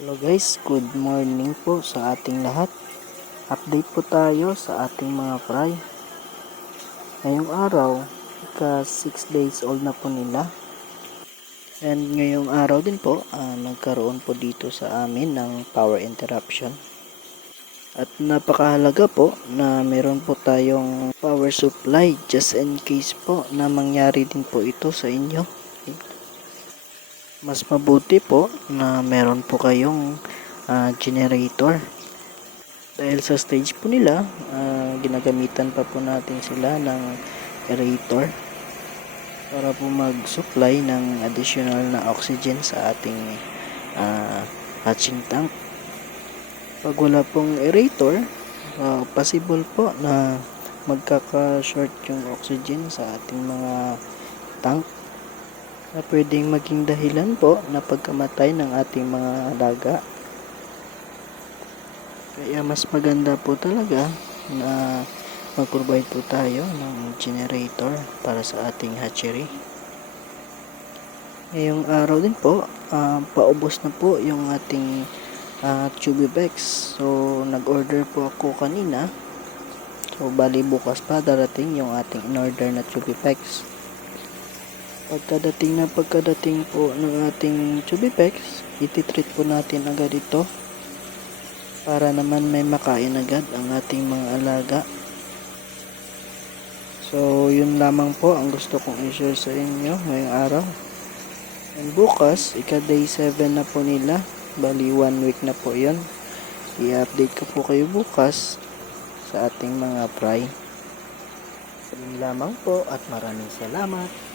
Hello guys, good morning po sa ating lahat. Update po tayo sa ating mga fry. Ngayong araw, ika 6 days old na po nila. And ngayong araw din po, nagkaroon po dito sa amin ng power interruption. At napakahalaga po na meron po tayong power supply just in case po na mangyari din po ito sa inyo. Mas mabuti po na meron po kayong generator. Dahil sa stage po nila, ginagamitan pa po natin sila ng aerator para po mag-supply ng additional na oxygen sa ating hatching tank. Pag wala pong aerator, possible po na magkaka-short yung oxygen sa ating mga tank na pwedeng maging dahilan po na pagkamatay ng ating mga alaga. Kaya mas maganda po talaga na mag-provide po tayo ng generator para sa ating hatchery. Ngayong araw din po, paubos na po yung ating Tubipex. So nag-order po ako kanina. So bali bukas pa darating yung ating in-order na Tubipex. Pagkadating po ng ating Tubipex, ititreat po natin agad ito para naman may makain agad ang ating mga alaga. So yun lamang po ang gusto kong i-share sa inyo ngayong araw. And bukas, ika day 7 na po nila, bali 1 week na po yun. I-update ko po kayo bukas sa ating mga fry. Yun lamang po at maraming salamat.